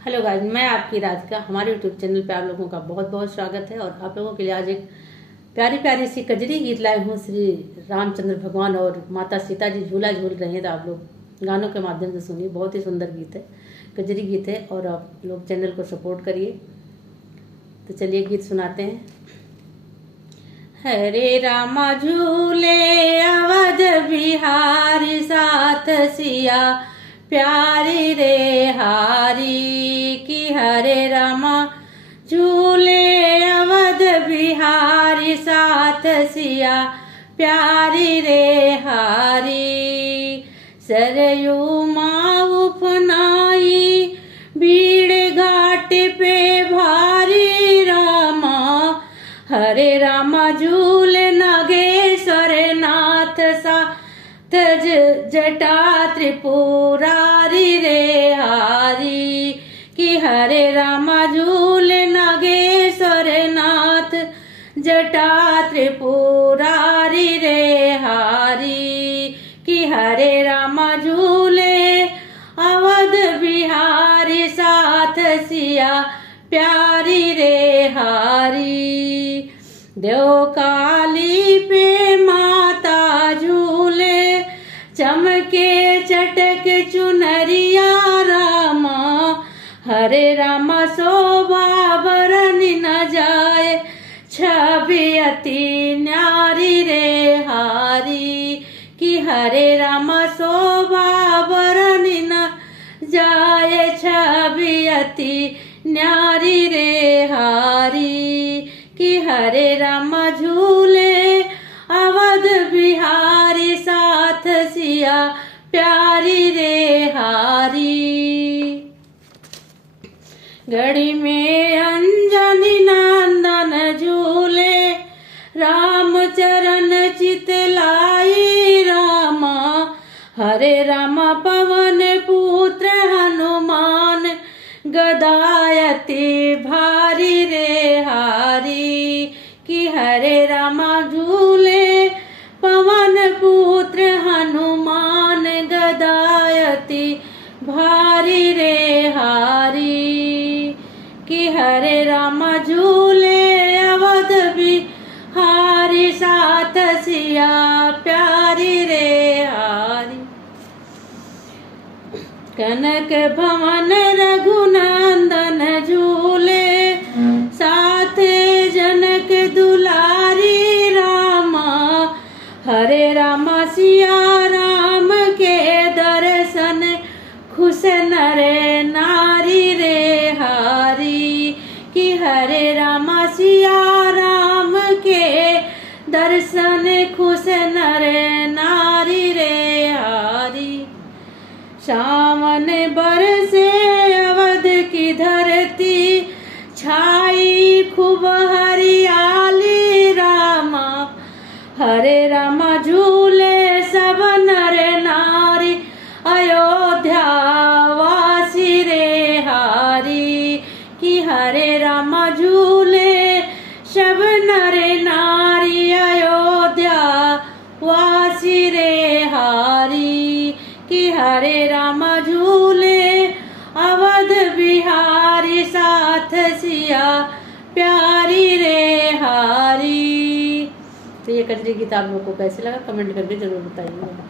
Hello guys, मैं आपकी राधिका। हमारे यूट्यूब चैनल पे आप लोगों का बहुत बहुत स्वागत है। और आप लोगों के लिए आज एक प्यारी प्यारी सी कजरी गीत लाई हूँ। श्री रामचंद्र भगवान और माता सीता जी झूला झूल रहे हैं, तो आप लोग गानों के माध्यम से सुनिए। बहुत ही सुंदर गीत है, कजरी गीत है, और आप लोग चैनल को सपोर्ट करिए। तो चलिए गीत सुनाते हैं। हरे रामा झूले अवध बिहारी, साथ सिया प्यारी रे हारी की। हरे रामा झूले अवध बिहारी, साथ सिया प्यारी रे हारी। सरयू माँ उपनाई भीड़ घाट पे भारी, रामा हरे रामा झूले नागेश्वर नाथ सा तज जटा त्रिपुरारी रे हारी की। हरे रामा झूले नागेश्वर नाथ जटा त्रिपुरारी रे हारी की। हरे रामा झूले अवध बिहारी, साथ सिया प्यारी रे हारी। देव काली पे माता झूले, चमके चटक चुनरिया, रामा हरे रामा शोभा बरनी न जाए, छवि अति न्यारी रे हारी की। हरे रामा शोभा बरनी न जाए, छवि अति न्यारी रे हारी की। हरे रामा झूले अवध बिहारी, साथ सिया प्यारी रे हारी। गढ़ी में अंजनी नंदन झूले, रामचरण चितलाई, रामा हरे रामा पवन पुत्र हनुमान, गदायति भारी रे हारी की। हरे रामा झूले पवन पुत्र हनुमान, गदायति भारी रे हारी की। हरे रामा झूले अवध बिहारी, साथ सिया प्यारी रे हारी। कनक भवन रघुनंदन झूले, साथ जनक दुलारी, रामा हरे रामा सिया राम के दर्शन, खुश नर नारी रे हारी की। हरे रामा सिया राम के दर्शन, खुश नर नारी रे हारी। सावन बरसे अवध की धरती, छाई खूब हरियाली, रामा हरे रामा झूले सब नर नारी, अयोध्या वासी रे हारी की। हरे रामा झूले सब नर नारी, अयोध्या वासी रे हारी की। हरे रामा झूले अवध बिहारी, साथ सिया प्यारी रे हारी। तो ये कजरी गीत आप लोगों को कैसे लगा, कमेंट करके जरूर बताइएगा।